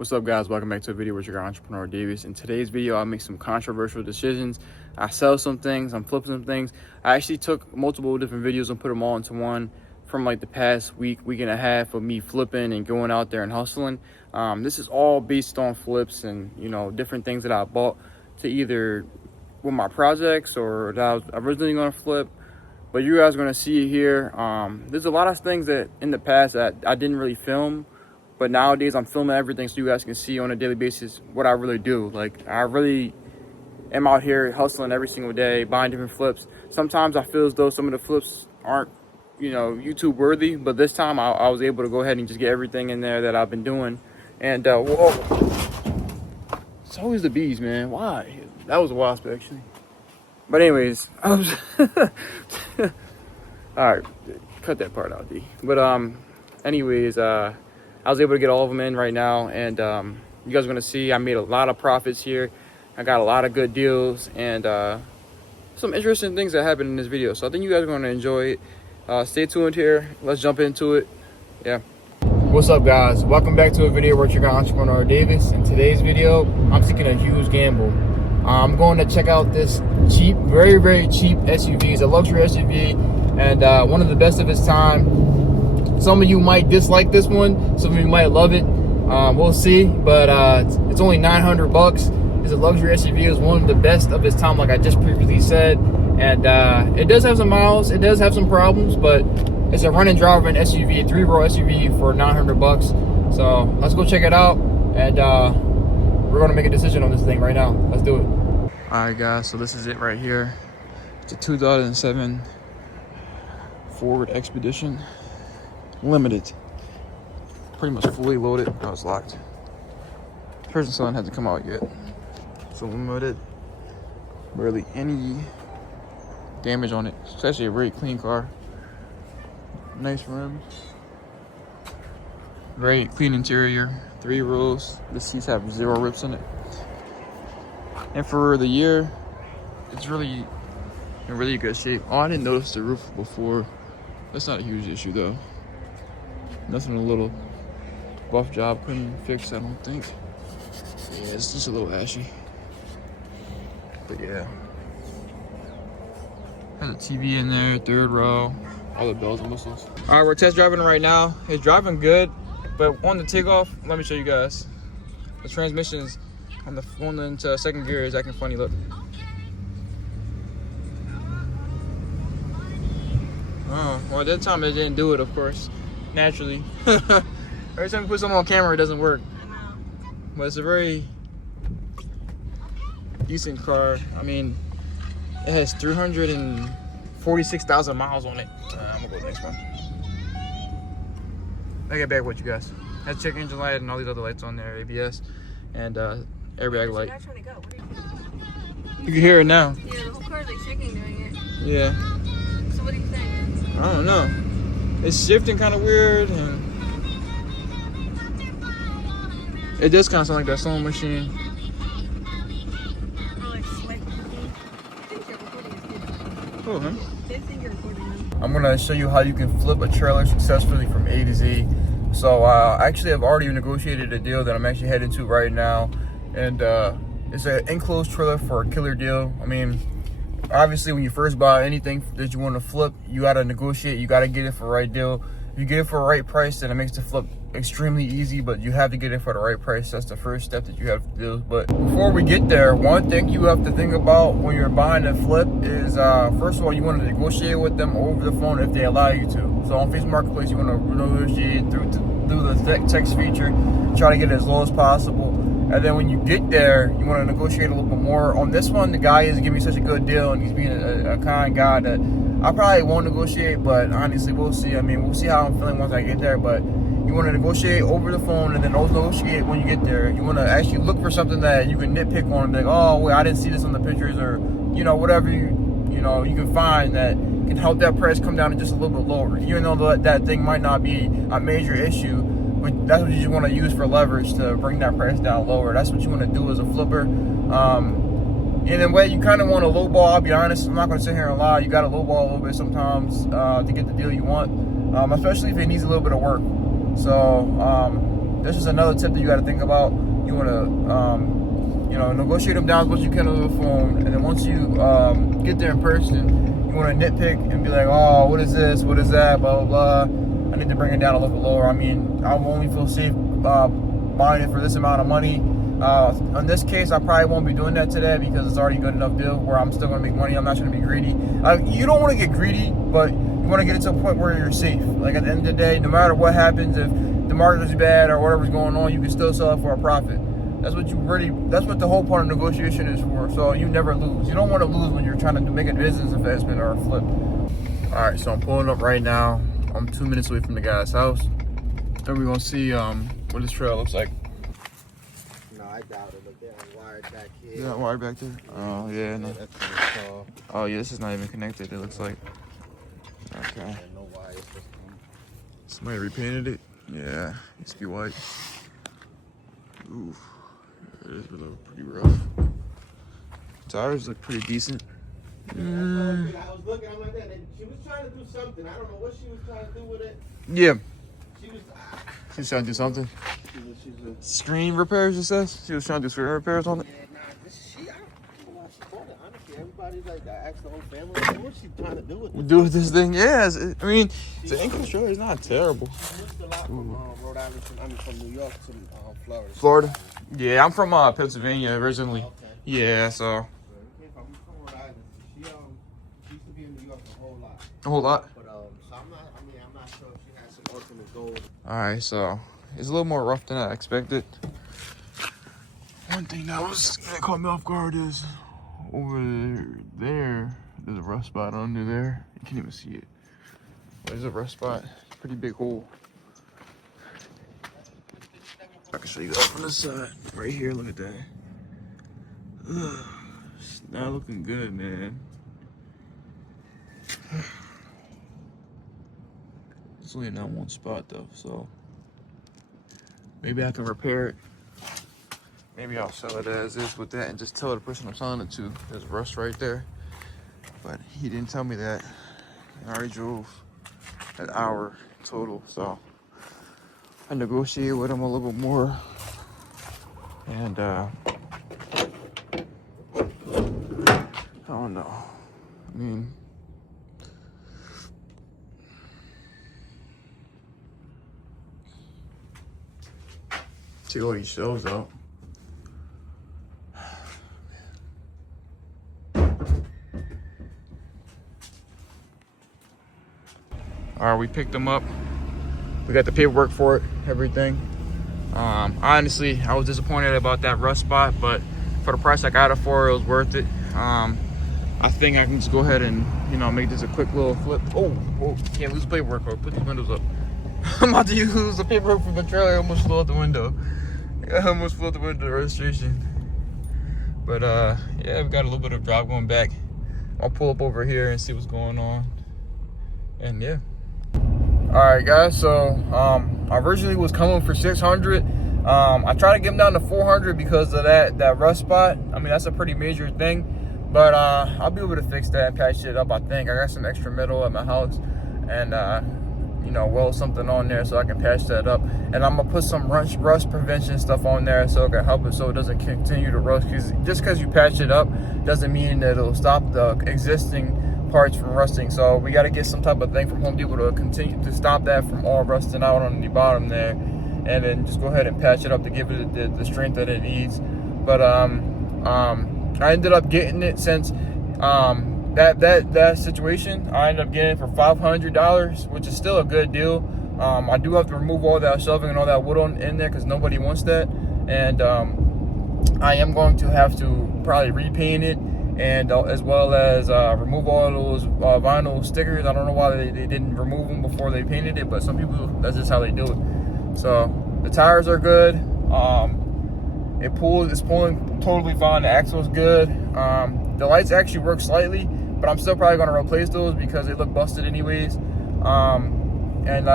What's up, guys? Welcome back to a video with your guy, Entrepreneur Davis. In today's video, I'll make some controversial decisions. I sell some things, I'm flipping some things. I actually took multiple different videos and put them all into one from like the past week and a half of me flipping and going out there and hustling. This is all based on flips and, different things that I bought to either with my projects or that I was originally going to flip. But you guys are going to see it here. There's a lot of things that in the past that I didn't really film. But nowadays, I'm filming everything so you guys can see on a daily basis what I really do. Like, I really am out here hustling every single day, buying different flips. Sometimes I feel as though some of the flips aren't, YouTube worthy. But this time, I was able to go ahead and just get everything in there that I've been doing. And, whoa. It's always the bees, man. Why? That was a wasp, actually. But anyways, I was... All right, cut that part out, D. But, anyways, I was able to get all of them in right now, and you guys are going to see I made a lot of profits here. I got a lot of good deals and some interesting things that happened in this video. So I think you guys are going to enjoy it. Stay tuned here. Let's jump into it. Yeah. What's up, guys? Welcome back to a video with your guy, Entrepreneur Davis. In today's video, I'm taking a huge gamble. I'm going to check out this cheap, very, very cheap SUV. It's a luxury SUV and one of the best of its time. Some of you might dislike this one. Some of you might love it. We'll see. But it's only $900. It's a luxury SUV. It's one of the best of its time, like I just previously said. And it does have some miles. It does have some problems, but it's a running drive of an SUV, a 3-row SUV for $900. So let's go check it out. And we're going to make a decision on this thing right now. Let's do it. All right, guys. So this is it right here. It's a 2007 Ford Expedition. Limited, pretty much fully loaded. I was locked. Person selling hasn't come out yet. So limited, barely any damage on it. It's actually a very clean car. Nice rims, very clean interior. 3 rows. The seats have 0 rips in it. And for the year, it's really in really good shape. Oh, I didn't notice the roof before. That's not a huge issue though. Nothing a little buff job couldn't fix, I don't think. Yeah, it's just a little ashy. But yeah. Has a TV in there, 3rd row, all the bells and whistles. All right, we're test driving it right now. It's driving good, but on the takeoff, let me show you guys. The transmission is on the going into 2nd gear is acting funny, look. Oh, well, at that time it didn't do it, of course. Naturally. Every time you put something on camera, it doesn't work. But it's a very decent car. I mean, it has 346,000 miles on it. I'm gonna go to the next one. I get back with you guys. Has check engine light and all these other lights on there, ABS and airbag light. You can hear it now. Yeah, the whole car's like shaking doing it. Yeah. So what do you think? I don't know. It's shifting kind of weird, and it does kind of sound like that sewing machine. Or like slight cooking. I think you're recording it. Oh, huh? They think you're recording them. I'm gonna show you how you can flip a trailer successfully from A to Z. So actually, I've already negotiated a deal that I'm actually heading to right now, and it's an enclosed trailer for a killer deal. I mean, obviously, when you first buy anything that you want to flip, you got to negotiate. You got to get it for the right deal. If you get it for the right price, then it makes the flip extremely easy, but you have to get it for the right price. That's the first step that you have to do. But before we get there, one thing you have to think about when you're buying a flip is, first of all, you want to negotiate with them over the phone if they allow you to. So on Facebook Marketplace, you want to negotiate through the text feature, try to get it as low as possible. And then when you get there, you want to negotiate a little bit more. On this one, the guy is giving me such a good deal, and he's being a kind guy that I probably won't negotiate, but honestly, we'll see. I mean, we'll see how I'm feeling once I get there. But you want to negotiate over the phone, and then negotiate when you get there. You want to actually look for something that you can nitpick on, and be like, oh, wait, I didn't see this on the pictures, or whatever you can find that can help that price come down to just a little bit lower. Even though that thing might not be a major issue, but that's what you just want to use for leverage to bring that price down lower. That's what you want to do as a flipper. In a way, you kind of want to lowball. I'll be honest. I'm not going to sit here and lie. You got to lowball a little bit sometimes to get the deal you want, especially if it needs a little bit of work. So this is another tip that you got to think about. You want to, you know, negotiate them down as much as you can over the phone, and then once you get there in person, you want to nitpick and be like, oh, what is this? What is that? Blah blah blah. I need to bring it down a little bit lower. I mean, I will only feel safe buying it for this amount of money. In this case, I probably won't be doing that today because it's already a good enough deal where I'm still going to make money. I'm not going to be greedy. You don't want to get greedy, but you want to get it to a point where you're safe. Like at the end of the day, no matter what happens, if the market is bad or whatever's going on, you can still sell it for a profit. That's what the whole part of negotiation is for. So you never lose. You don't want to lose when you're trying to make a business investment or a flip. All right, so I'm pulling up right now. I'm 2 minutes away from the guy's house. And we're going to see what this trail looks like. No, I doubt it. Look, they're wired back here. Is that wired back there? Oh, yeah. No. That's kind of tall. Oh, yeah, this is not even connected, it looks like. Okay. And no wires just come. Somebody repainted it? Yeah, it used to be white. Ooh, it is pretty rough. Tires look pretty decent. Yeah, I was looking, I'm like that. She was trying to do something. I don't know what she was trying to do with it. Yeah. She was trying to do something. She's a, Screen repairs, it says? She was trying to do screen repairs on it? yeah, nah, I don't know why she told it. Honestly, everybody's like, I asked the whole family, like, what's she trying to do with this? Do with this thing? Yeah, I mean, the English trailer is not terrible. She moved a lot from Rhode Island, from New York to Florida. Florida? Yeah, I'm from Pennsylvania originally. Okay. Yeah, so. We came from Rhode Island. She used to be in New York a whole lot. A whole lot? But so I'm not sure if she has some ultimate goals. Alright, so it's a little more rough than I expected. One thing that caught me off guard is over there, there's a rough spot under there. You can't even see it. There's a rough spot. Pretty big hole. I can show you that from the side. Right here, look at that. Ugh, it's not looking good, man. It's only in that one spot though, so maybe I can repair it. Maybe I'll sell it as is with that and just tell the person I'm selling it to there's rust right there. But he didn't tell me that. I already drove an hour total, so I negotiated with him a little bit more. And I don't know. I mean, take all these shelves out. All right, we picked them up. We got the paperwork for it, everything. Honestly, I was disappointed about that rust spot, but for the price I got it for, it was worth it. I think I can just go ahead and, make this a quick little flip. Oh, can't lose paperwork, bro. Put these windows up. I'm about to use the paperwork from the trailer. I almost flew out the window. I almost flew out the window, the registration. But yeah, we got a little bit of drop going back. I'll pull up over here and see what's going on. And yeah. All right, guys. So I originally was coming for 600. I tried to get them down to 400 because of that rust spot. I mean, that's a pretty major thing. But I'll be able to fix that and patch it up. I think I got some extra metal at my house, and weld something on there so I can patch that up. And I'm gonna put some rust prevention stuff on there so it can help it so it doesn't continue to rust. Because just because you patch it up doesn't mean that it'll stop the existing parts from rusting. So we got to get some type of thing from Home Depot to continue to stop that from all rusting out on the bottom there, and then just go ahead and patch it up to give it the strength that it needs. But I ended up getting it since that situation. I ended up getting it for $500, which is still a good deal. I do have to remove all that shelving and all that wood in there because nobody wants that, and I am going to have to probably repaint it, and as well as remove all those vinyl stickers. I don't know why they didn't remove them before they painted it, but some people, that's just how they do it. So the tires are good. It's pulling totally fine. The axle's good. The lights actually work slightly, but I'm still probably going to replace those because they look busted anyways. And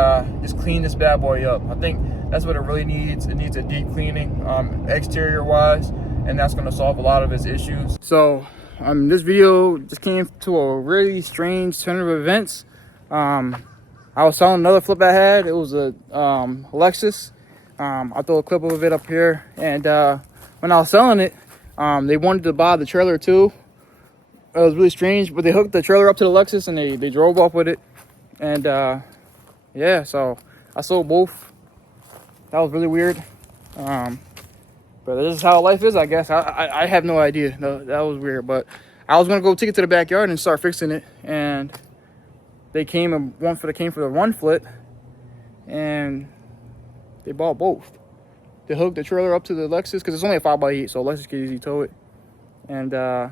just clean this bad boy up. I think that's what it really needs. It needs a deep cleaning, exterior wise, and that's going to solve a lot of its issues. So this video just came to a really strange turn of events. I was selling another flip I had. It was a Lexus. I'll throw a clip of it up here. And when I was selling it, they wanted to buy the trailer too. It was really strange, but they hooked the trailer up to the Lexus and they drove off with it. And yeah, so I sold both. That was really weird. But this is how life is, I guess. I have no idea. No, that was weird. But I was gonna go take it to the backyard and start fixing it, and they came came for the run flip, and they bought both. They hooked the trailer up to the Lexus because it's only a 5x8, so Lexus can easily tow it, and they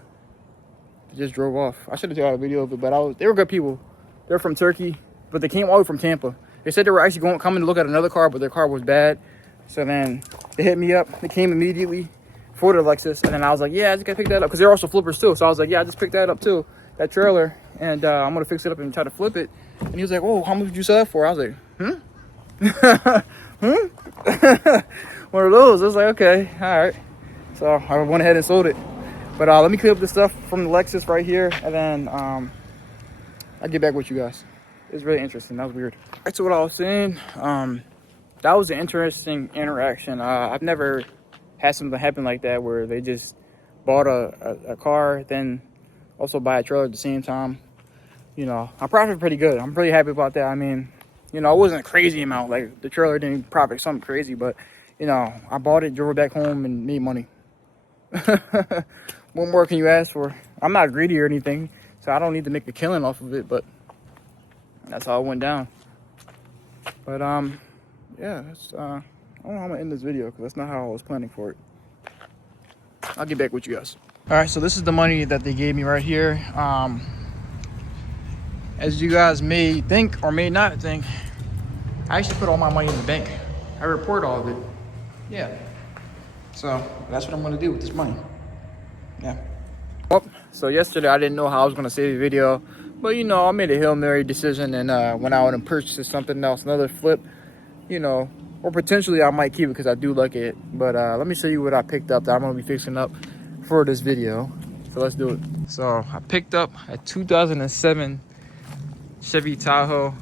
just drove off. I should have got a video of it, but they were good people. They're from Turkey, but they came all the way from Tampa. They said they were actually coming to look at another car, but their car was bad. So then they hit me up. They came immediately for the Lexus, and then I was like, yeah, I just gotta pick that up because they're also flippers too. So I was like, yeah, I just picked that up too, that trailer, and I'm gonna fix it up and try to flip it. And he was like, oh, how much did you sell it for? I was like, one of those. I was like, okay, all right. So I went ahead and sold it. But let me clean up the stuff from the Lexus right here, and then I'll get back with you guys. It's really interesting. That was weird. That's what I was saying. That was an interesting interaction. I've never had something happen like that where they just bought a car, then also buy a trailer at the same time. You know, I profited pretty good. I'm pretty happy about that. I mean, you know, it wasn't a crazy amount. Like, the trailer didn't profit something crazy, but, you know, I bought it, drove it back home, and made money. What more can you ask for? I'm not greedy or anything, so I don't need to make a killing off of it, but that's how it went down. But, yeah, that's, I don't know how I'm gonna end this video because that's not how I was planning for it. I'll get back with you guys. All right, so this is the money that they gave me right here. As you guys may think or may not think, I actually put all my money in the bank. I report all of it. Yeah. So that's what I'm gonna do with this money. Yeah. Well, so yesterday I didn't know how I was gonna save the video, but you know, I made a Hail Mary decision and went out and purchased something else, another flip, you know, or potentially I might keep it because I do like it. But let me show you what I picked up that I'm gonna be fixing up for this video. So let's do it. So I picked up a 2007 Chevy Tahoe,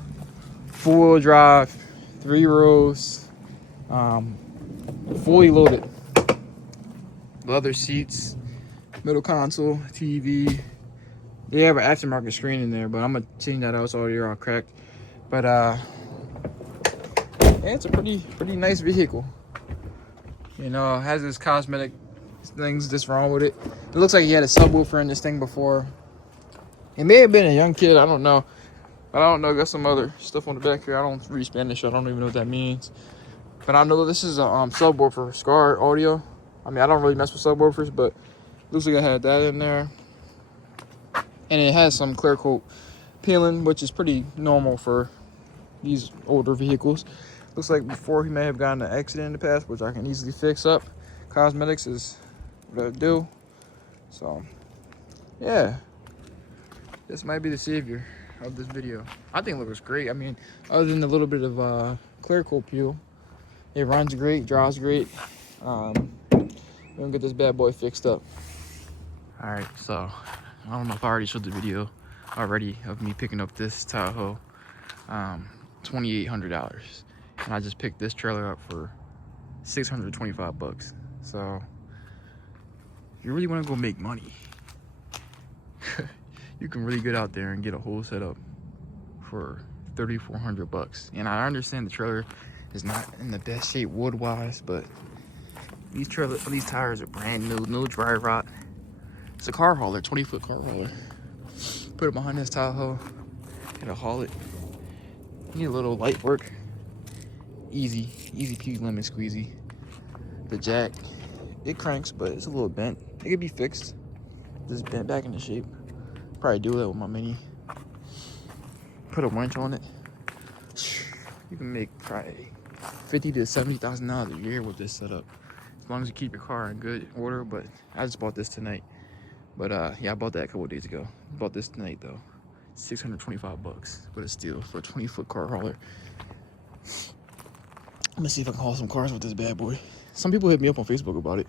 4-wheel drive, 3 rows, fully loaded. Leather seats, middle console, TV. They have an aftermarket screen in there, but I'm gonna change that out. It's already all cracked. But yeah, it's a pretty nice vehicle. You know, it has this cosmetic things that's wrong with it. It looks like he had a subwoofer in this thing before. It may have been a young kid, I don't know. But I don't know, got some other stuff on the back here. I don't read Spanish, I don't even know what that means. But I know this is a subwoofer, Scar Audio. I mean, I don't really mess with subwoofers, but looks like I had that in there. And it has some clear coat peeling, which is pretty normal for these older vehicles. Looks like before he may have gotten an accident in the past, which I can easily fix up. Cosmetics is what I do. So, yeah. This might be the savior of this video. I think it looks great. I mean, other than a little bit of clear coat peel, it runs great, draws great. We're gonna get this bad boy fixed up. All right, so I don't know if I already showed the video already of me picking up this Tahoe, $2,800, and I just picked this trailer up for $625. So if you really want to go make money, you can really get out there and get a whole setup for $3,400. And I understand the trailer is not in the best shape wood wise, but these tires are brand new, no dry rot. It's a car hauler, 20-foot car hauler. Put it behind this Tahoe, gotta haul it. Need a little light work. Easy peasy lemon squeezy. The jack, it cranks, but it's a little bent. It could be fixed. Just bent back into shape. Probably do that with my Mini. Put a winch on it. You can make probably $50,000 to $70,000 a year with this setup, as long as you keep your car in good order. But I just bought this tonight. But yeah, I bought that a couple of days ago. Bought this tonight though. $625, but it's still for a 20-foot car hauler. I'm gonna see if I can haul some cars with this bad boy. Some people hit me up on Facebook about it,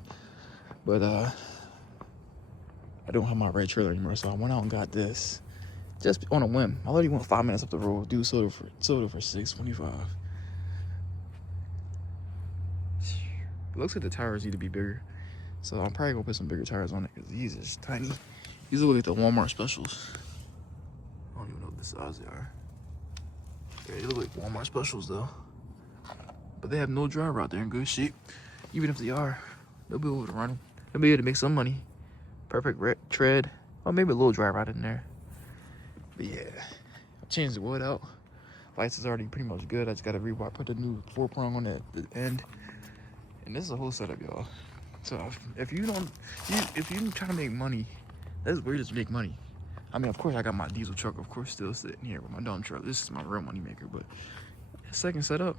but I don't have my red trailer anymore, so I went out and got this just on a whim. I literally went 5 minutes up the road. Dude sold it for $625. It looks like the tires need to be bigger. So I'm probably gonna put some bigger tires on it because these is tiny. These look like the Walmart specials. I don't even know what the size they are. Yeah, they look like Walmart specials though. But they have no driver out there in good shape. Even if they are, they'll be able to run them. They'll be able to make some money. Perfect tread. Oh, maybe a little dry rot in there. But yeah, I changed the wood out. Lights is already pretty much good. I just gotta put the new 4-prong on the end. And this is a whole setup, y'all. So if you trying to make money, that's where you just make money. I mean, of course, I got my diesel truck, of course, still sitting here with my dump truck. This is my real money maker, but second setup,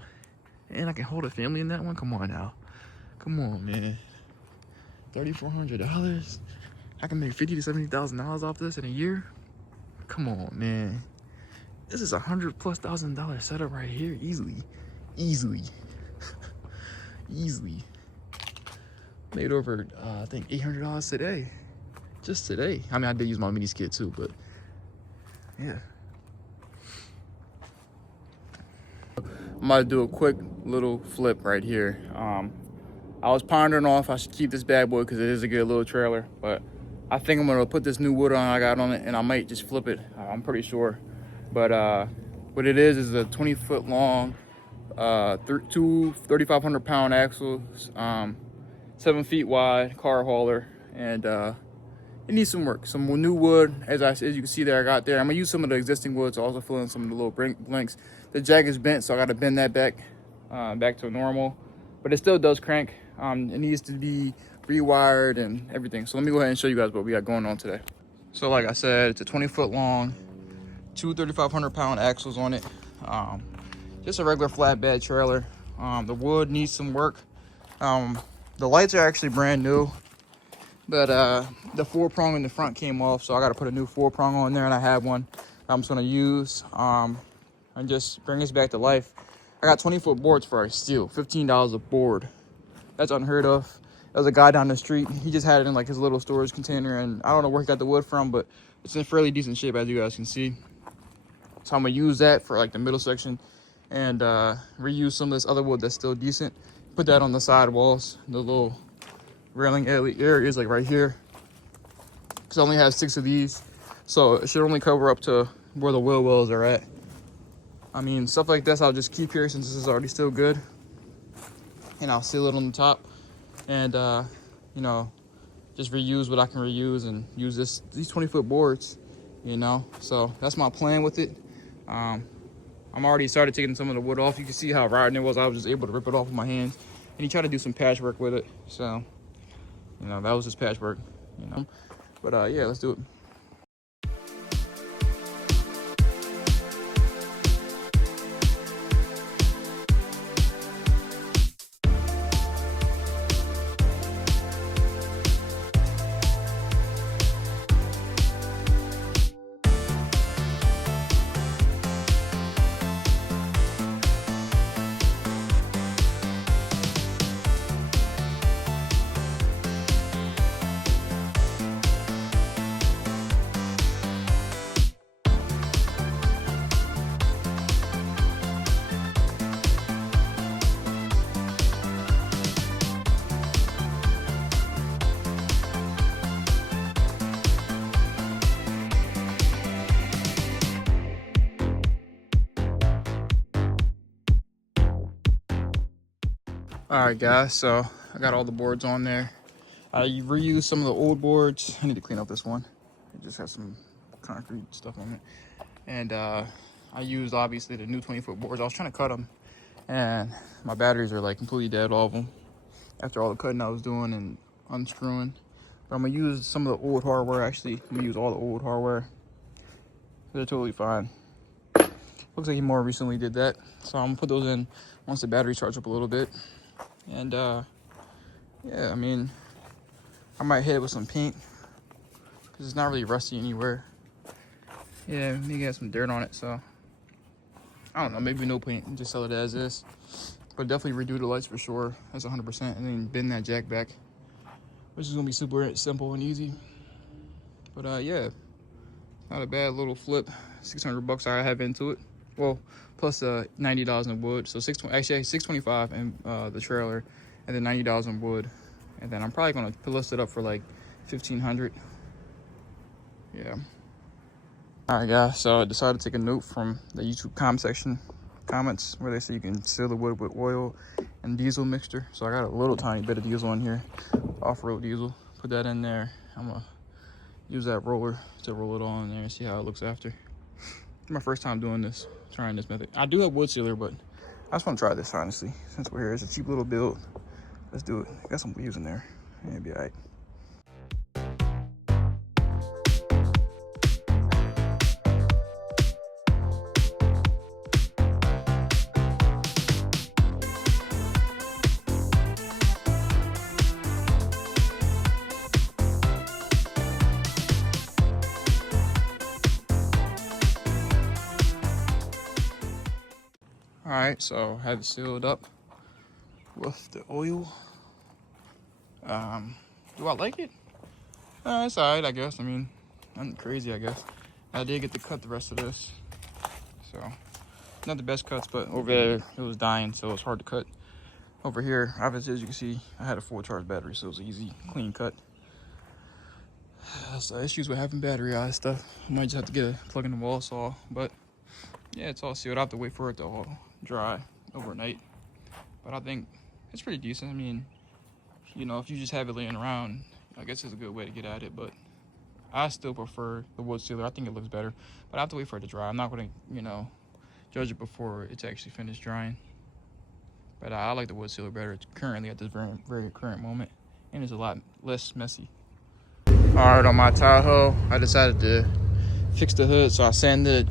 and I can hold a family in that one. Come on now, come on, man. $3,400. I can make $50,000 to $70,000 off this in a year. Come on, man. This is $100,000+ setup right here, easily. Easily. Made over, I think $800 today. Just today. I mean, I did use my mini skid too, but yeah. I'm about to do a quick little flip right here. I was pondering off I should keep this bad boy because it is a good little trailer, but I think I'm gonna put this new wood on I got on it and I might just flip it. I'm pretty sure. But what it is a 20-foot long, two 3,500-pound axles, 7 feet wide car hauler, and it needs some work. Some new wood, as you can see there, I got there. I'm gonna use some of the existing wood to also fill in some of the little blinks. The jack is bent, so I gotta bend that back to normal, but it still does crank. It needs to be rewired and everything. So let me go ahead and show you guys what we got going on today. So like I said, it's a 20-foot long, two 3,500-pound axles on it. Just a regular flatbed trailer. The wood needs some work. The lights are actually brand new, but the 4-prong in the front came off, so I got to put a new 4-prong on there, and I have one I'm just gonna use and just bring this back to life. I got 20-foot boards for a steal, $15 a board. That's unheard of. There's a guy down the street. He just had it in like his little storage container, and I don't know where he got the wood from, but it's in fairly decent shape, as you guys can see. So I'm gonna use that for like the middle section and reuse some of this other wood that's still decent. Put that on the side walls, the little railing areas like right here. Because I only have 6 of these, so it should only cover up to where the wheel wells are at. I mean, stuff like this I'll just keep here since this is already still good. And I'll seal it on the top. And you know, just reuse what I can reuse and use these 20-foot boards, you know. So that's my plan with it. I'm already started taking some of the wood off. You can see how rotten it was. I was just able to rip it off with my hands. And he tried to do some patchwork with it. So, you know, that was just patchwork, you know. But yeah, let's do it. All right, guys, so I got all the boards on there. I reused some of the old boards. I need to clean up this one. It just has some concrete stuff on it. And I used, obviously, the new 20-foot boards. I was trying to cut them, and my batteries are, like, completely dead, all of them, after all the cutting I was doing and unscrewing. But I'm going to use some of the old hardware, actually. I'm going to use all the old hardware. They're totally fine. Looks like he more recently did that. So I'm going to put those in once the battery charges up a little bit. And yeah, I mean, I might hit it with some paint because it's not really rusty anywhere. Yeah, maybe get some dirt on it, so I don't know, maybe no paint and just sell it as is. But definitely redo the lights for sure. That's 100%. And then bend that jack back, which is gonna be super simple and easy. But yeah, not a bad little flip. $600 I have into it. Well, plus $90 in wood, so actually $625 in the trailer, and then $90 on wood. And then I'm probably gonna list it up for like 1,500. Yeah. All right, guys. So I decided to take a note from the YouTube comments where they say you can seal the wood with oil and diesel mixture. So I got a little tiny bit of diesel in here, off-road diesel. Put that in there. I'm gonna use that roller to roll it on there and see how it looks after. It's my first time doing this, trying this method. I do have wood sealer, but I just want to try this, honestly. Since we're here, it's a cheap little build. Let's do it. Got some leaves in there. It'll be all right. All right, so I have it sealed up with the oil. Do I like it? It's all right, I guess. I mean, nothing crazy, I guess. I did get to cut the rest of this, so not the best cuts, but over there it was dying, so it was hard to cut. Over here, obviously, as you can see, I had a full charge battery, so it was an easy, clean cut. So issues with having battery out and stuff. I might just have to get a plug in the wall saw, but yeah, it's all sealed. I have to wait for it to all dry overnight, but I think it's pretty decent. I mean, you know, if you just have it laying around, I guess it's a good way to get at it, but I still prefer the wood sealer. I think it looks better, but I have to wait for it to dry. I'm not going to, you know, judge it before it's actually finished drying. But I like the wood sealer better currently at this very current moment, and it's a lot less messy. All right, on my Tahoe, I decided to fix the hood, so I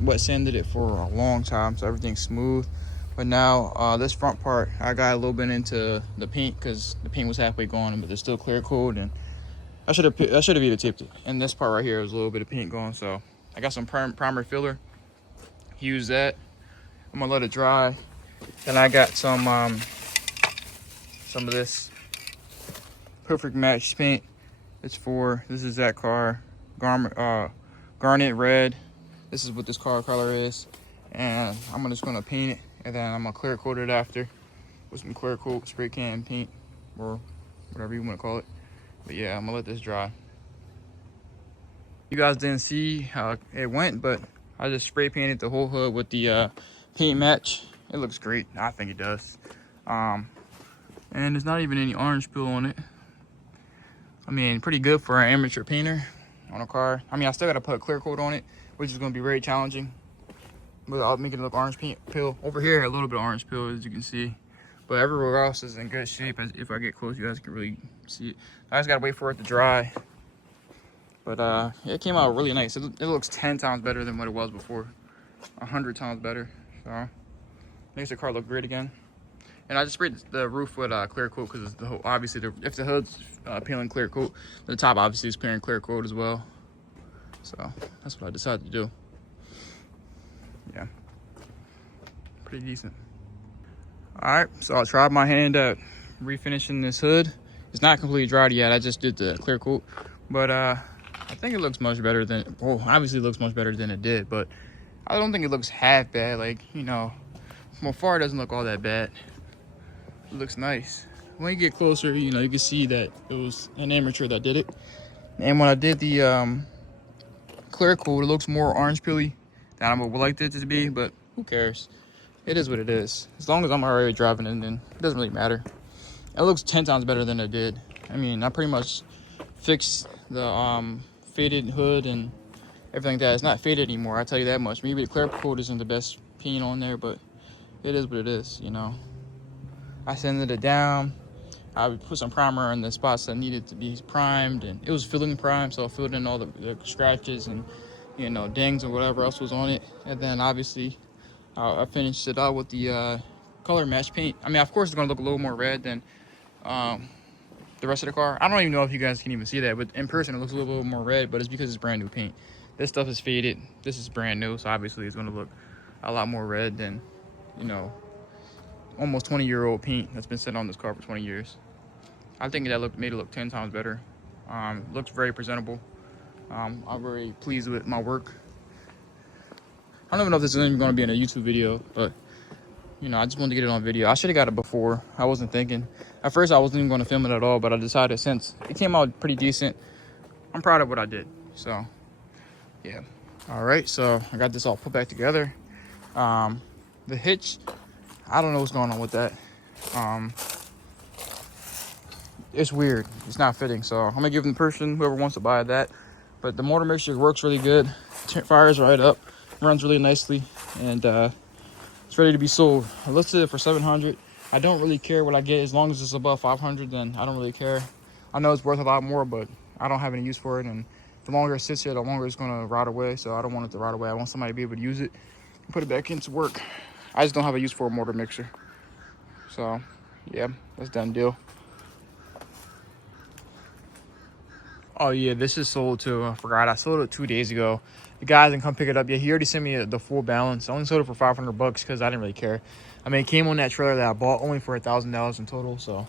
wet sanded it for a long time, so everything's smooth. But now this front part, I got a little bit into the paint because the paint was halfway gone, but there's still clear coat, and I should have either tipped it. And this part right here is a little bit of paint going, so I got some primer filler. Use that. I'm gonna let it dry. Then I got some of this perfect match paint. This is that car, garnet red. This is what this car color is, and I'm just gonna paint it, and then I'm gonna clear coat it after with some clear coat spray can paint or whatever you want to call it. But yeah, I'm gonna let this dry. You guys didn't see how it went, but I just spray painted the whole hood with the paint match. It looks great. I think it does. And there's not even any orange peel on it. I mean, pretty good for an amateur painter on a car. I mean, I still gotta put a clear coat on it, which is gonna be very challenging. But I'll make it look orange peel. Over here, a little bit of orange peel, as you can see. But everywhere else is in good shape. If I get close, you guys can really see it. I just gotta wait for it to dry. But it came out really nice. It looks 10 times better than what it was before. 100 times better. So makes the car look great again. And I just sprayed the roof with clear coat because obviously if the hood's peeling clear coat, the top obviously is peeling clear coat as well. So that's what I decided to do. Yeah, pretty decent. All right, so I tried my hand at refinishing this hood. It's not completely dried yet. I just did the clear coat, but I think it looks much better than. Well, obviously it looks much better than it did, but I don't think it looks half bad. Like, you know, from afar it doesn't look all that bad. It looks nice. When you get closer, you know, you can see that it was an amateur that did it. And when I did the clear coat, it looks more orange peely than I would like it to be, but who cares? It is what it is. As long as I'm already driving it, then it doesn't really matter. It looks 10 times better than it did. I mean, I pretty much fixed the faded hood and everything like that. It's not faded anymore, I tell you that much. Maybe the clear coat isn't the best paint on there, but it is what it is, you know. I sanded it down. I would put some primer in the spots that needed to be primed, and it was filling primed, so I filled in all the scratches and, you know, dings or whatever else was on it. And then obviously I finished it out with the color match paint. I mean, of course it's gonna look a little more red than the rest of the car. I don't even know if you guys can even see that, but in person it looks a little more red, but it's because it's brand new paint. This stuff is faded. This is brand new, so obviously it's gonna look a lot more red than, you know, almost 20-year-old paint that's been sitting on this car for 20 years. I think that made it look 10 times better. Looks very presentable. I'm very pleased with my work. I don't even know if this is even going to be in a YouTube video, but, you know, I just wanted to get it on video. I should have got it before. I wasn't thinking. At first, I wasn't even going to film it at all, but I decided since it came out pretty decent, I'm proud of what I did. So, yeah. All right, so I got this all put back together. The hitch, I don't know what's going on with that. It's weird. It's not fitting, so I'm gonna give the person, whoever wants to buy that. But the motor mixture works really good. Fires right up, runs really nicely, and it's ready to be sold. I listed it for $700. I don't really care what I get as long as it's above $500. Then I don't really care. I know it's worth a lot more, but I don't have any use for it. And the longer it sits here, the longer it's gonna rot away. So I don't want it to rot away. I want somebody to be able to use it and put it back into work. I just don't have a use for a motor mixer. So yeah, that's done deal. Oh yeah, this is sold too. I forgot. I sold it 2 days ago. The guy didn't come pick it up yet. He already sent me the full balance. I only sold it for $500 because I didn't really care. I mean, it came on that trailer that I bought only for $1,000 in total. So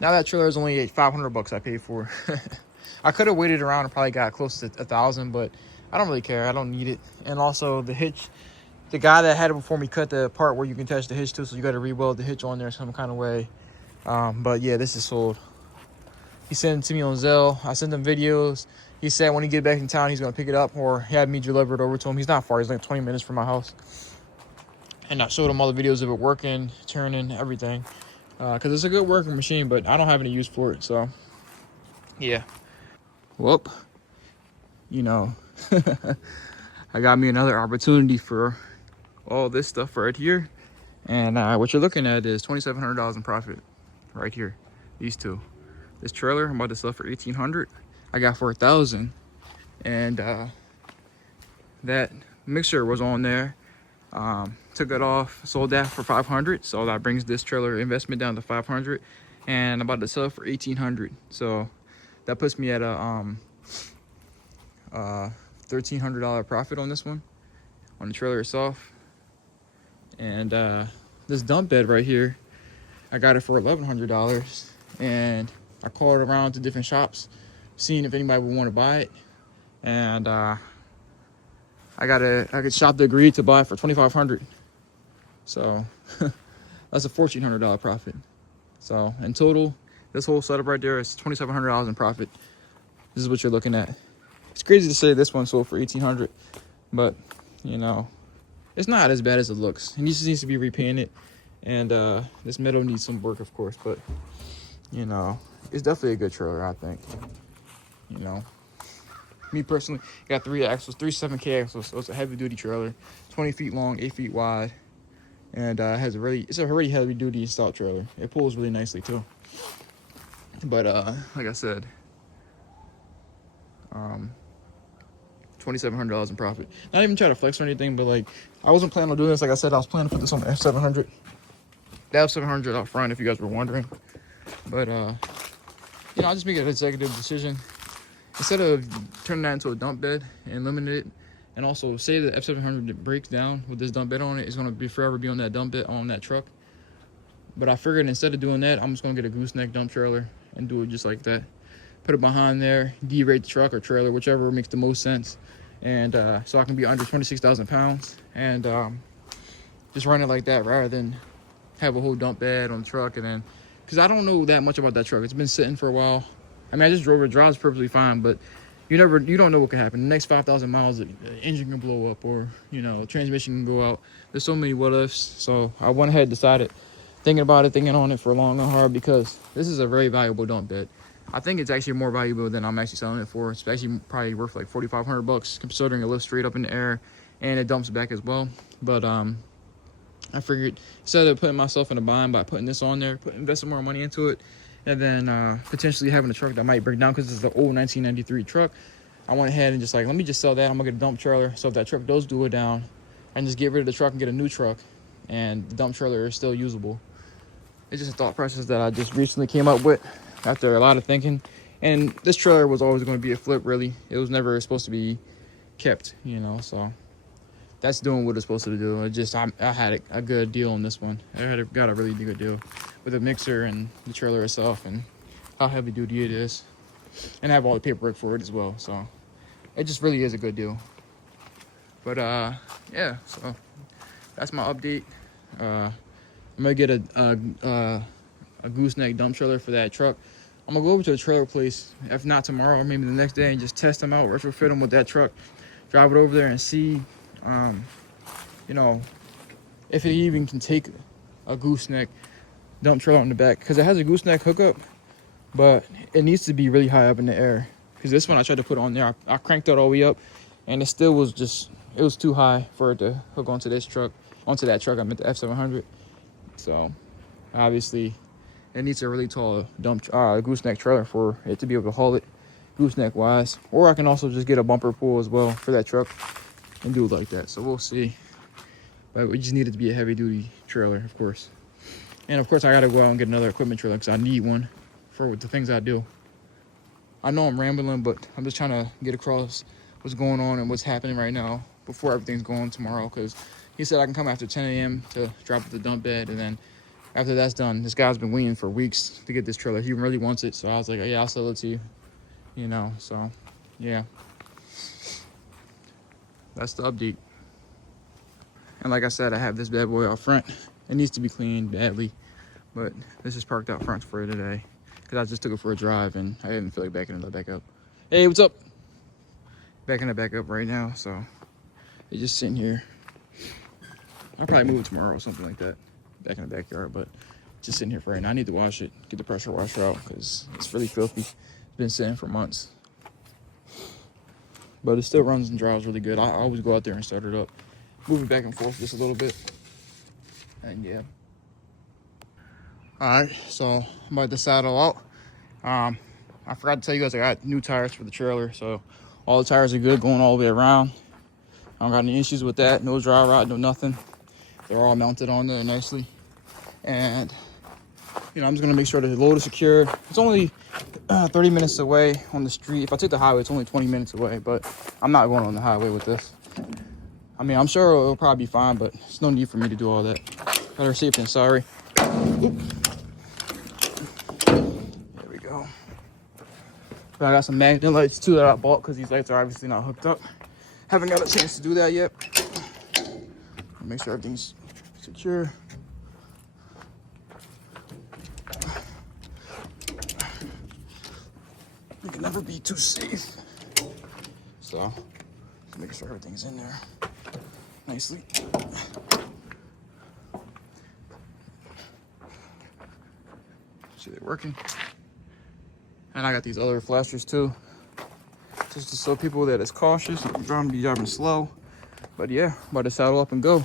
now that trailer is only $500 I paid for. I could have waited around and probably got close to 1,000, but I don't really care. I don't need it. And also the hitch, the guy that had it before me cut the part where you can attach the hitch to, so you got to rebuild the hitch on there some kind of way. But yeah, this is sold. He sent it to me on Zelle. I sent him videos. He said when he get back in town, he's going to pick it up or have me deliver it over to him. He's not far. He's like 20 minutes from my house. And I showed him all the videos of it working, turning, everything. Because it's a good working machine, but I don't have any use for it. So, yeah. Well, you know, I got me another opportunity for all this stuff right here. And what you're looking at is $2,700 in profit right here. These two. This trailer I'm about to sell for $1,800. I got for $1,000, and that mixer was on there. Took it off, sold that for $500. So that brings this trailer investment down to $500, and I'm about to sell it for $1,800. So that puts me at a $1,300 profit on this one, on the trailer itself. And this dump bed right here, I got it for $1,100, and I called around to different shops, seeing if anybody would want to buy it, and I got a shop that agreed to buy it for $2,500. So that's a $1,400 profit. So in total, this whole setup right there is $2,700 in profit. This is what you're looking at. It's crazy to say this one sold for $1,800, but you know, it's not as bad as it looks. It just needs to be repainted, and this metal needs some work, of course, but you know, it's definitely a good trailer, I think. You know, me personally, got 3 axles, 3 7K axles, so it's a heavy duty trailer, 20 feet long, 8 feet wide, and it's a really heavy duty stout trailer. It pulls really nicely too. But like I said, $2,700 in profit. Not even try to flex or anything, but like, I wasn't planning on doing this. Like I said, I was planning to put this on the F700. The F700 out front, if you guys were wondering. But you know, I just make an executive decision. Instead of turning that into a dump bed and limiting it, and also say the F700 breaks down with this dump bed on it, it's going to be forever be on that dump bed on that truck. But I figured instead of doing that, I'm just going to get a gooseneck dump trailer and do it just like that. Put it behind there, derate the truck or trailer, whichever makes the most sense. And so I can be under 26,000 pounds, and just run it like that rather than have a whole dump bed on the truck. And then, because I don't know that much about that truck. It's been sitting for a while. I mean, I just drove it. It drives perfectly fine, but you don't know what could happen. The next 5,000 miles, the engine can blow up, or you know, transmission can go out. There's so many what ifs. So I went ahead and decided, thinking on it for long and hard, because this is a very valuable dump bed. I think it's actually more valuable than I'm actually selling it for. It's actually probably worth like $4,500, considering it lifts straight up in the air and it dumps back as well. But I figured instead of putting myself in a bind by putting this on there, investing more money into it, and then potentially having a truck that might break down because it's an old 1993 truck, I went ahead and just like, let me just sell that. I'm gonna get a dump trailer, so if that truck does do it down, I can just get rid of the truck and get a new truck, and the dump trailer is still usable. It's just a thought process that I just recently came up with after a lot of thinking. And this trailer was always going to be a flip, really. It was never supposed to be kept, you know, so that's doing what it's supposed to do. It just, I had a good deal on this one. Got a really good deal with the mixer and the trailer itself and how heavy duty it is. And I have all the paperwork for it as well, so it just really is a good deal. But yeah, so that's my update. I'm gonna get a a gooseneck dump trailer for that truck. I'm gonna go over to the trailer place, if not tomorrow or maybe the next day, and just test them out, retrofit them with that truck, drive it over there and see, you know, if it even can take a gooseneck dump trailer on the back, because it has a gooseneck hookup, but it needs to be really high up in the air. Because this one I tried to put on there, I cranked it all the way up, and it still was just, it was too high for it to hook onto this truck, onto that truck. I meant the F700. So obviously it needs a really tall gooseneck trailer for it to be able to haul it gooseneck wise. Or I can also just get a bumper pull as well for that truck and do it like that. So we'll see. But we just need it to be a heavy duty trailer, of course. And of course I gotta go out and get another equipment trailer because I need one for the things I do. I know I'm rambling, but I'm just trying to get across what's going on and what's happening right now before everything's going tomorrow, because he said I can come after 10 a.m. to drop at the dump bed, and then after that's done, this guy's been waiting for weeks to get this trailer. He really wants it, so I was like, yeah, I'll sell it to you, you know. So yeah, that's the update. And like I said, I have this bad boy out front. It needs to be cleaned badly, but this is parked out front for today because I just took it for a drive and I didn't feel like backing it back up. Hey, what's up? Backing it back up right now, so it's just sitting here. I'll probably move it tomorrow or something like that, back in the backyard, but just sitting here for right now. I need to wash it, get the pressure washer out because it's really filthy. It's been sitting for months. But it still runs and drives really good. I always go out there and start it up. Move it back and forth just a little bit. And yeah. Alright, so I'm about to saddle out. I forgot to tell you guys I got new tires for the trailer, so all the tires are good going all the way around. I don't got any issues with that. No dry rot, no nothing. They're all mounted on there nicely. And you know, I'm just gonna make sure that the load is secure. It's only 30 minutes away on the street. If I take the highway, it's only 20 minutes away, but I'm not going on the highway with this. I mean, I'm sure it'll probably be fine, but there's no need for me to do all that. Better safe than sorry. Oop. There we go. But I got some magnet lights too that I bought because these lights are obviously not hooked up. Haven't got a chance to do that yet. Make sure everything's secure. You can never be too safe. So, making sure everything's in there nicely. See, they're working. And I got these other flashers too, just to show people that it's cautious. I'm trying to be driving slow. But yeah, about to saddle up and go.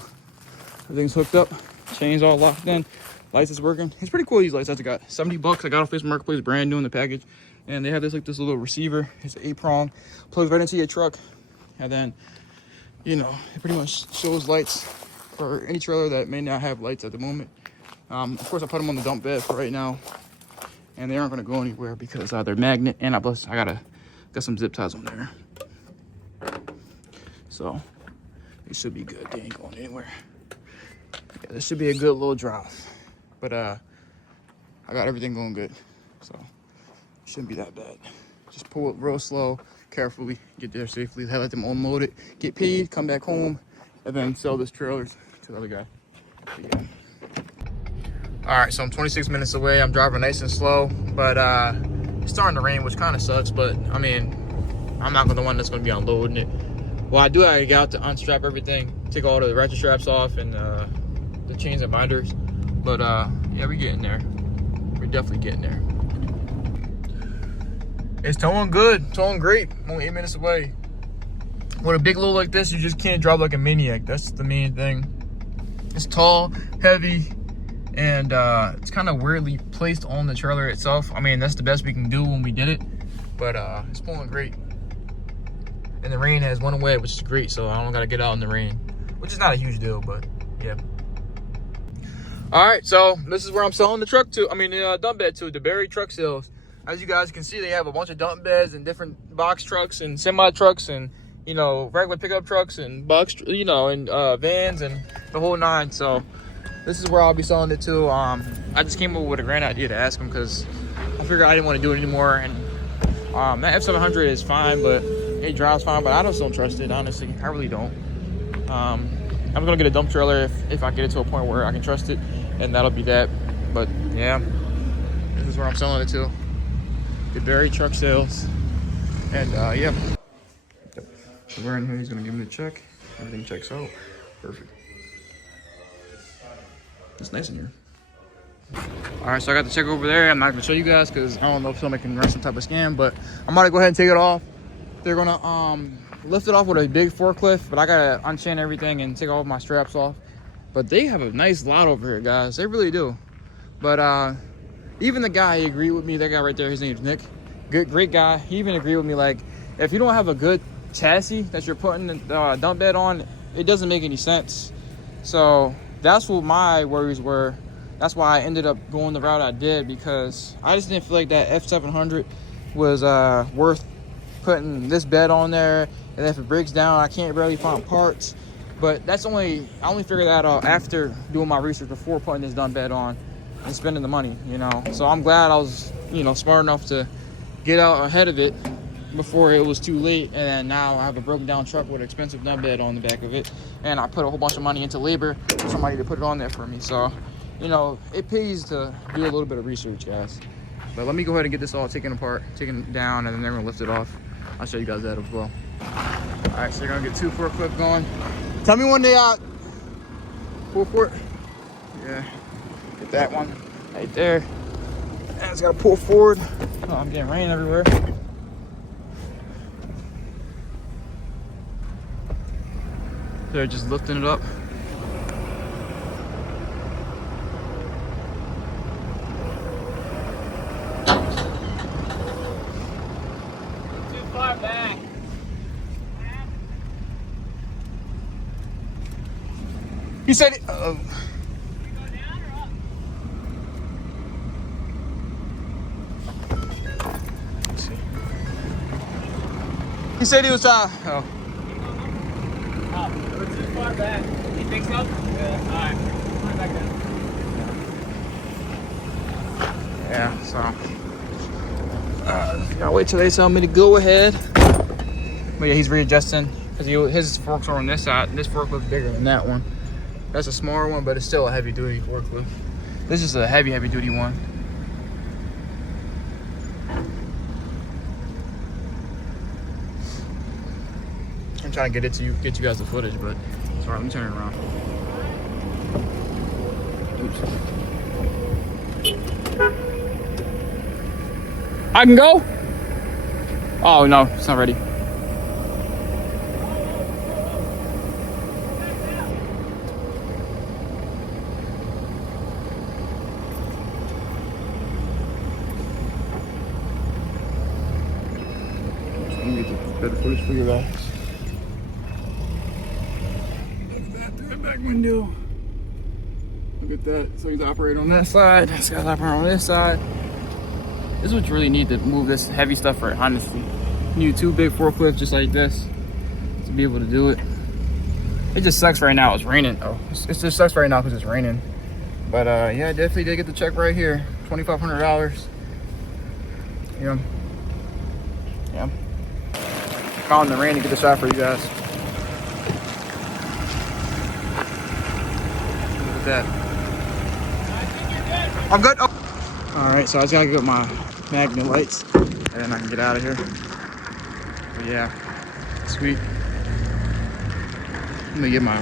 Everything's hooked up, chains all locked in, lights is working. It's pretty cool, these lights I just got. $70, I got off Facebook Marketplace, brand new in the package. And they have this like this little receiver. It's an 8-prong, plugs right into your truck. And then, you know, it pretty much shows lights for any trailer that may not have lights at the moment. Of course, I put them on the dump bed for right now. And they aren't gonna go anywhere because they're magnet, and I got some zip ties on there. So it should be good. They ain't going anywhere. Yeah, this should be a good little drive. But I got everything going good, so it shouldn't be that bad. Just pull it real slow, carefully, get there safely, let them unload it, get paid, come back home, and then sell this trailer to the other guy. But yeah. All right, so I'm 26 minutes away. I'm driving nice and slow, but it's starting to rain, which kind of sucks. But I mean, I'm not the one that's gonna be unloading it. Well, I do have to get out to unstrap everything, take all the ratchet straps off and the chains and binders. But yeah, we're getting there. We're definitely getting there. It's towing good, towing great. I'm only 8 minutes away. With a big load like this, you just can't drive like a maniac. That's the main thing. It's tall, heavy, and it's kind of weirdly placed on the trailer itself. I mean, that's the best we can do when we did it, but it's pulling great. And the rain has went away, which is great, so I don't gotta get out in the rain, which is not a huge deal, but yeah. All right, so this is where I'm selling the truck to. I mean, the dump bed to, the Berry Truck Sales. As you guys can see, they have a bunch of dump beds and different box trucks and semi trucks and, you know, regular pickup trucks and box, you know, and vans and the whole nine. So this is where I'll be selling it to. I just came up with a grand idea to ask them because I figured I didn't want to do it anymore. And that F700 is fine, but it drives fine, but I just don't trust it, honestly. I really don't. I'm gonna get a dump trailer if I get it to a point where I can trust it, and that'll be that. But yeah, where I'm selling it to. DeBerry Truck Sales. And yeah. So we're in here, he's gonna give me the check. Everything checks out. Perfect. It's nice in here. Alright, so I got the check over there. I'm not gonna show you guys because I don't know if somebody can run some type of scam, but I'm about to go ahead and take it off. They're gonna lift it off with a big forklift, but I gotta unchain everything and take all my straps off. But they have a nice lot over here, guys. They really do. But even the guy, he agreed with me. That guy right there, his name's Nick. Great guy. He even agreed with me, like, if you don't have a good chassis that you're putting the dump bed on, it doesn't make any sense. So that's what my worries were. That's why I ended up going the route I did, because I just didn't feel like that F700 was worth putting this bed on there. And if it breaks down, I can't barely find parts. But I only figured that out after doing my research, before putting this dump bed on and spending the money, you know. So I'm glad I was, you know, smart enough to get out ahead of it before it was too late. And then now I have a broken down truck with an expensive dump bed on the back of it, and I put a whole bunch of money into labor for somebody to put it on there for me. So, you know, it pays to do a little bit of research, guys. But let me go ahead and get this all taken apart, taken down, and then they're gonna lift it off. I'll show you guys that as well. All right, so they're gonna get 2 forklift going. Tell me when they pull for it. Yeah, get that one right there. And it's gotta pull forward. Oh, I'm getting rain everywhere. They're just lifting it up. Too far back. He said it. He said he was oh. We're too far back. You think so? Yeah. Alright. Right back down. Yeah, so gotta wait till they tell me to go ahead. But yeah, he's readjusting because his forks are on this side. This forklift's bigger than that one. That's a smaller one, but it's still a heavy duty forklift. This is a heavy duty one. I'm trying to get you guys the footage, but sorry, let me turn it around. Oops. I can go? Oh no, it's not ready. Let me get the better footage for you guys. Back window. Look at that. So he's operating on that side. This guy's operating on this side. This is what you really need to move this heavy stuff for, honestly. You need 2 big forklifts just like this to be able to do it. It just sucks right now. It's raining. Oh, it just sucks right now because it's raining. But yeah, I definitely did get the check right here. $2,500. Yeah. Yeah. Caught in the rain to get the shot for you guys. That. I'm good. Oh. All right, so I just gotta get my magnet lights and then I can get out of here. But yeah, sweet. Let me get my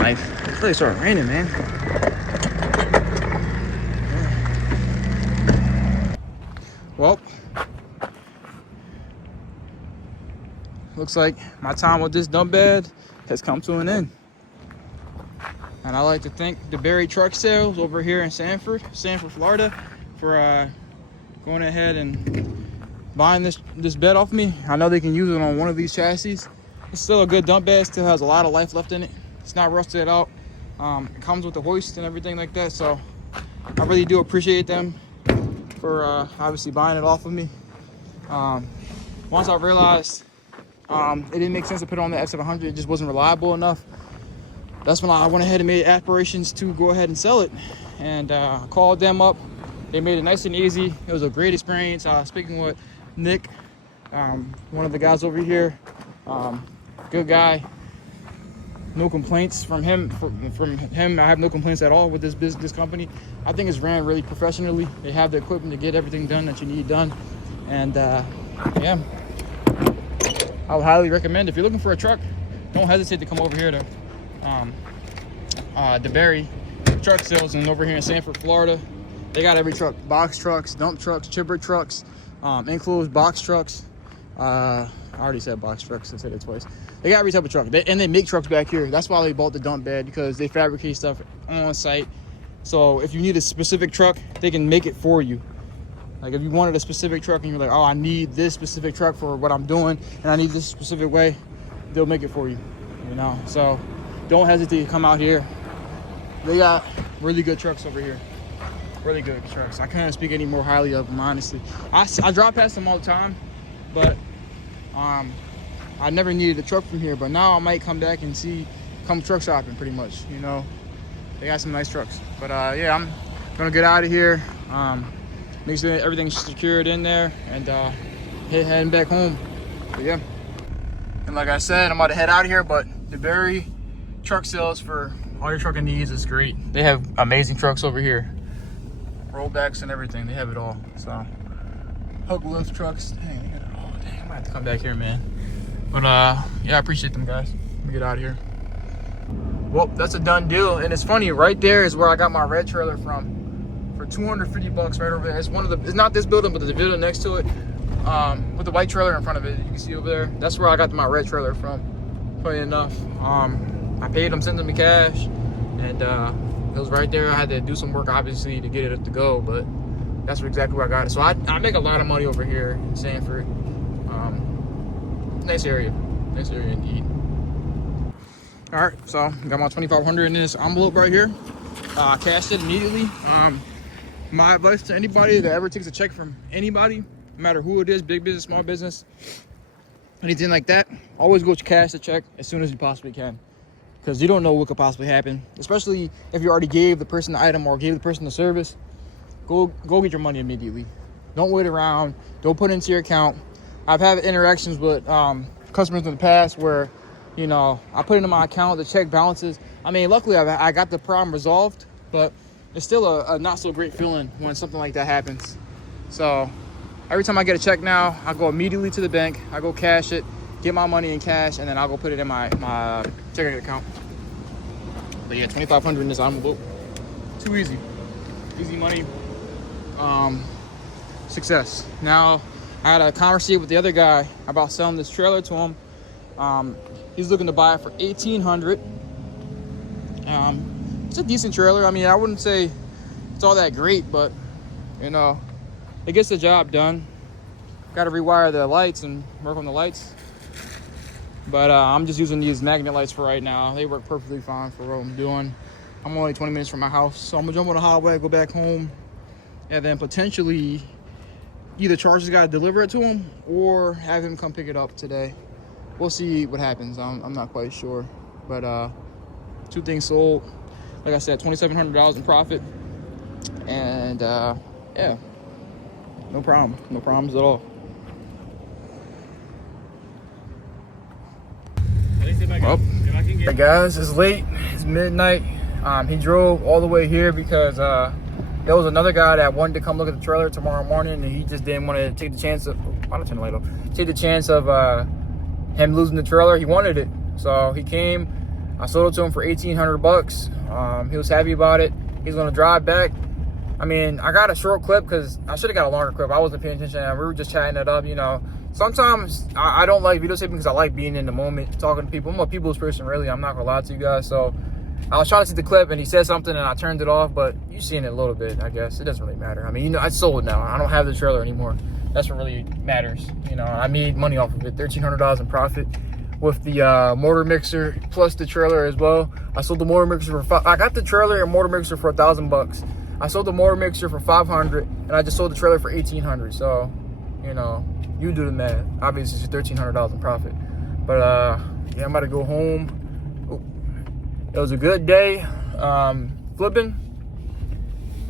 knife. It's really starting raining, man. Well, looks like my time with this dump bed has come to an end. And I'd like to thank DeBerry Truck Sales over here in Sanford, Florida, for going ahead and buying this bed off me. I know they can use it on one of these chassis. It's still a good dump bed, still has a lot of life left in it. It's not rusted out. It comes with the hoist and everything like that. So I really do appreciate them for obviously buying it off of me. Once I realized it didn't make sense to put it on the F700, it just wasn't reliable enough. That's when I went ahead and made aspirations to go ahead and sell it, and called them up. They made it nice and easy. It was a great experience. Speaking with Nick, one of the guys over here, good guy. no complaints from him. From him, I have no complaints at all with this company. I think it's ran really professionally. They have the equipment to get everything done that you need done, and yeah, I would highly recommend if you're looking for a truck, don't hesitate to come over here to DeBerry Truck Sales, and over here in Sanford, Florida. They got every truck: box trucks, dump trucks, chipper trucks, enclosed box trucks. I already said box trucks. I said it twice. They got every type of truck, and they make trucks back here. That's why they bought the dump bed, because they fabricate stuff on site. So if you need a specific truck, they can make it for you. Like if you wanted a specific truck and you're like, oh, I need this specific truck for what I'm doing, and I need this specific way, they'll make it for you. You know, so don't hesitate to come out here. They got really good trucks over here. Really good trucks. I can't speak any more highly of them, honestly. I drive past them all the time, but I never needed a truck from here. But now I might come back and come truck shopping, pretty much. You know, they got some nice trucks. But yeah, I'm gonna get out of here. Make sure everything's secured in there, and heading back home. But yeah, and like I said, I'm about to head out of here. But the Berry Truck Sales for all your trucking needs is great. They have amazing trucks over here, rollbacks and everything. They have it all. So hook lift trucks. Dang, they got it all. Dang, I might have to come back here, man. But yeah, I appreciate them guys. Let me get out of here. Well, that's a done deal. And it's funny, right there is where I got my red trailer from for $250 right over there. It's it's not this building, but the building next to it, with the white trailer in front of it. You can see over there. That's where I got my red trailer from. Funny enough, I paid them, sent them the cash, and it was right there. I had to do some work, obviously, to get it to go, but that's exactly where I got it. So I make a lot of money over here in Sanford. Nice area indeed. All right, so got my $2,500 in this envelope right here. Cashed it immediately. My advice to anybody that ever takes a check from anybody, no matter who it is, big business, small business, anything like that, always go cash the check as soon as you possibly can, because you don't know what could possibly happen, especially if you already gave the person the item or gave the person the service. Go get your money immediately. Don't wait around. Don't put it into your account. I've had interactions with customers in the past where, you know, I put it in my account, the check balances. I mean, luckily I got the problem resolved, but it's still a not so great feeling when something like that happens. So every time I get a check now, I go immediately to the bank. I go cash it, get my money in cash, and then I'll go put it in my checking account. But yeah, $2,500 in this envelope. Too easy. Easy money. Success. Now, I had a conversation with the other guy about selling this trailer to him. He's looking to buy it for $1,800. It's a decent trailer. I mean, I wouldn't say it's all that great, but you know, it gets the job done. Got to rewire the lights and work on the lights. But I'm just using these magnet lights for right now. They work perfectly fine for what I'm doing. I'm only 20 minutes from my house, so I'm gonna jump on the highway, go back home, and then potentially either charge this guy to deliver it to him or have him come pick it up today. We'll see what happens. I'm not quite sure. But two things sold. Like I said, $2,700 in profit. And yeah, no problem. No problems at all. Well, hey guys, it's late. It's midnight. He drove all the way here because there was another guy that wanted to come look at the trailer tomorrow morning, and he just didn't want to take the chance of him losing the trailer. He wanted it, so he came. I sold it to him for $1,800. He was happy about it. He's gonna drive back. I mean, I got a short clip because I should have got a longer clip. I wasn't paying attention, and we were just chatting it up, you know. Sometimes I don't like video taping because I like being in the moment, talking to people. I'm a people's person, really. I'm not gonna lie to you guys. So I was trying to see the clip, and he said something, and I turned it off. But you've seen it a little bit, I guess. It doesn't really matter. I mean, you know, I sold it now. I don't have the trailer anymore. That's what really matters. You know, I made money off of it. $1,300 in profit with the motor mixer plus the trailer as well. I sold the motor mixer for I got the trailer and motor mixer for $1,000. I sold the motor mixer for $500, and I just sold the trailer for $1,800. So, you know, you do the math. Obviously, it's $1,300 in profit. But yeah, I'm about to go home. It was a good day flipping.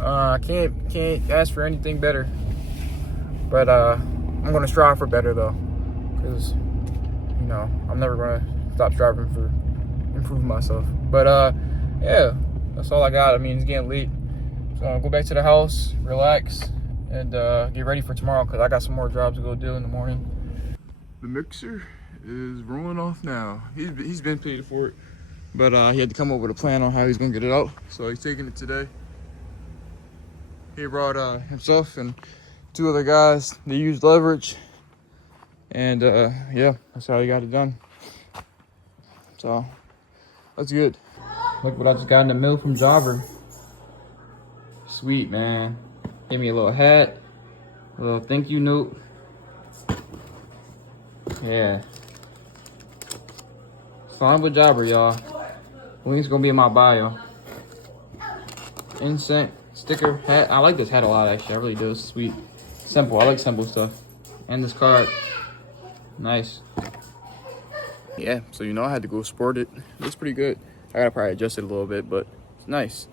I can't ask for anything better. But I'm gonna strive for better though, because you know I'm never gonna stop striving for improve myself. But yeah, that's all I got. I mean, it's getting late, so I'll go back to the house, relax, and get ready for tomorrow because I got some more jobs to go do in the morning. The mixer is rolling off now. He's been paid for it, but he had to come up with a plan on how he's gonna get it out, so he's taking it today. He brought himself and 2 other guys. They used leverage, and yeah, that's how he got it done. So that's good. Look what I just got in the mail from Jobber. Sweet, man. Gave me a little hat, a little thank you note. Yeah. Signed with Jobber, y'all. Link's gonna be in my bio. Incense sticker hat. I like this hat a lot, actually. I really do. It's sweet. Simple. I like simple stuff. And this card. Nice. Yeah, so you know I had to go sport it. It looks pretty good. I gotta probably adjust it a little bit, but it's nice.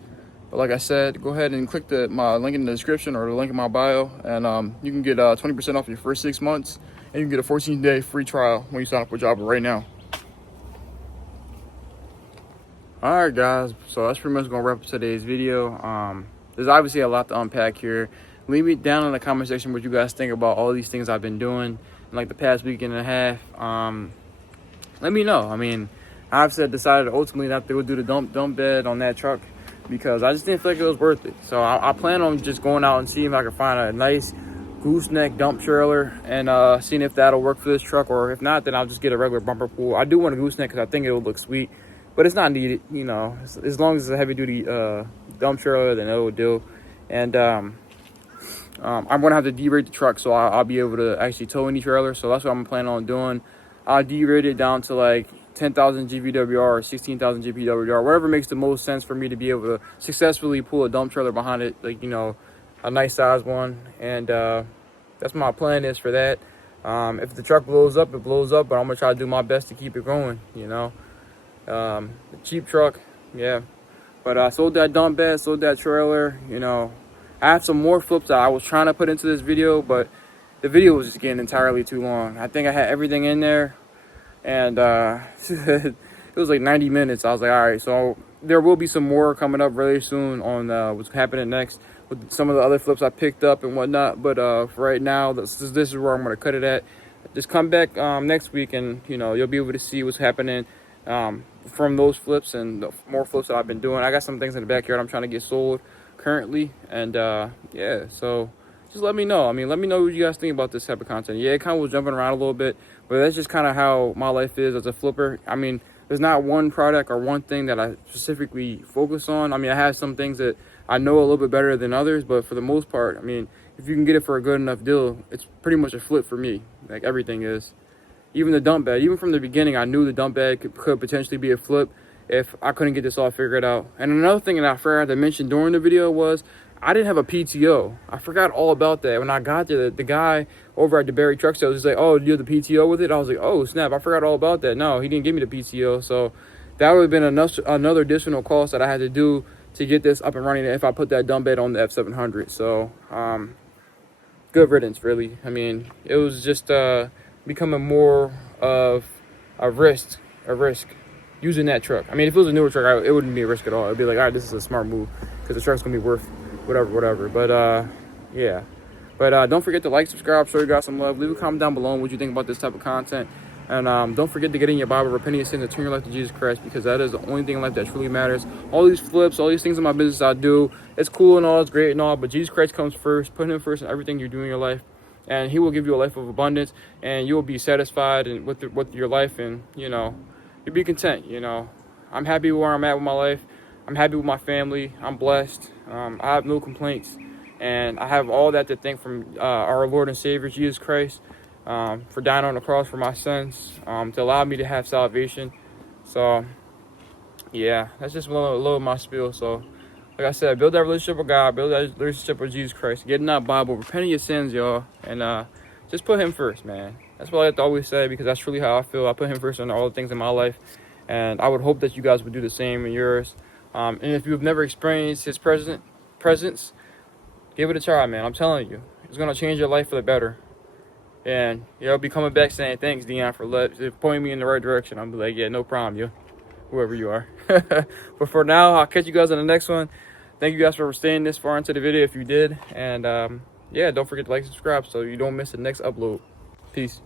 But like I said, go ahead and click my link in the description or the link in my bio, and you can get 20% off your first 6 months, and you can get a 14-day free trial when you sign up with Jobber right now. All right, guys. So that's pretty much gonna wrap up today's video. There's obviously a lot to unpack here. Leave me down in the comment section what you guys think about all these things I've been doing in like the past week and a half. Let me know. I mean, I've decided ultimately not to go do the dump bed on that truck because I just didn't feel like it was worth it. So I plan on just going out and seeing if I can find a nice gooseneck dump trailer and seeing if that'll work for this truck, or if not, then I'll just get a regular bumper pull. I do want a gooseneck because I think it will look sweet, but it's not needed, you know. As long as it's a heavy duty dump trailer, then it will do. And I'm gonna have to derate the truck, so I'll be able to actually tow any trailer. So that's what I'm planning on doing. I'll derate it down to like 10,000 GVWR or 16,000 GVWR, whatever makes the most sense for me to be able to successfully pull a dump trailer behind it, like, you know, a nice size one. And that's my plan is for that. If the truck blows up, it blows up, but I'm gonna try to do my best to keep it going, you know. The cheap truck, yeah. But I sold that dump bed, sold that trailer, you know. I have some more flips that I was trying to put into this video, but the video was just getting entirely too long. I think I had everything in there, and it was like 90 minutes. I was like, all right, so there will be some more coming up really soon on what's happening next with some of the other flips I picked up and whatnot. But for right now, this is where I'm going to cut it at. Just come back next week, and, you know, you'll be able to see what's happening from those flips and the more flips that I've been doing. I got some things in the backyard I'm trying to get sold currently, and yeah, so just let me know. I mean, let me know what you guys think about this type of content. Yeah, it kind of was jumping around a little bit, but that's just kind of how my life is as a flipper. I mean, there's not one product or one thing that I specifically focus on. I mean, I have some things that I know a little bit better than others, but for the most part, I mean, if you can get it for a good enough deal, it's pretty much a flip for me. Like, everything is. Even the dump bed, even from the beginning, I knew the dump bed could potentially be a flip if I couldn't get this all figured out. And another thing that I forgot to mention during the video was I didn't have a PTO. I forgot all about that. When I got there, the guy over at the Berry Truck Sales was like, oh, do you have the PTO with it? I was like, oh, snap, I forgot all about that. No, he didn't give me the PTO. So that would have been another additional cost that I had to do to get this up and running if I put that dump bed on the F700. So good riddance, really. I mean, it was just becoming more of a risk using that truck. I mean, if it was a newer truck, it wouldn't be a risk at all. It'd be like, all right, this is a smart move because the truck's gonna be worth whatever. But yeah. But don't forget to like, subscribe, show you guys some love. Leave a comment down below on what you think about this type of content. And don't forget to get in your Bible, repent of your sins, and turn your life to Jesus Christ, because that is the only thing in life that truly matters. All these flips, all these things in my business I do, it's cool and all, it's great and all, but Jesus Christ comes first. Put him first in everything you do in your life, and he will give you a life of abundance, and you will be satisfied with your life, and, you know, you'll be content. You know, I'm happy where I'm at with my life. I'm happy with my family. I'm blessed. I have no complaints, and I have all that to thank from our Lord and Savior Jesus Christ, for dying on the cross for my sins, to allow me to have salvation. So yeah, that's just a little of my spiel. So like I said, build that relationship with God, build that relationship with Jesus Christ, get in that Bible, repent of your sins, y'all, and just put him first, man. That's what I have to always say, because that's truly how I feel. I put him first in all the things in my life, and I would hope that you guys would do the same in yours. And if you've never experienced his presence, give it a try, man. I'm telling you, it's gonna change your life for the better. And you'll be coming back saying, thanks, Dion, for pointing me in the right direction. I'm like, yeah, no problem, yo. whoever you are. But for now, I'll catch you guys on the next one. Thank you guys for staying this far into the video if you did. And yeah, don't forget to like and subscribe so you don't miss the next upload. Peace.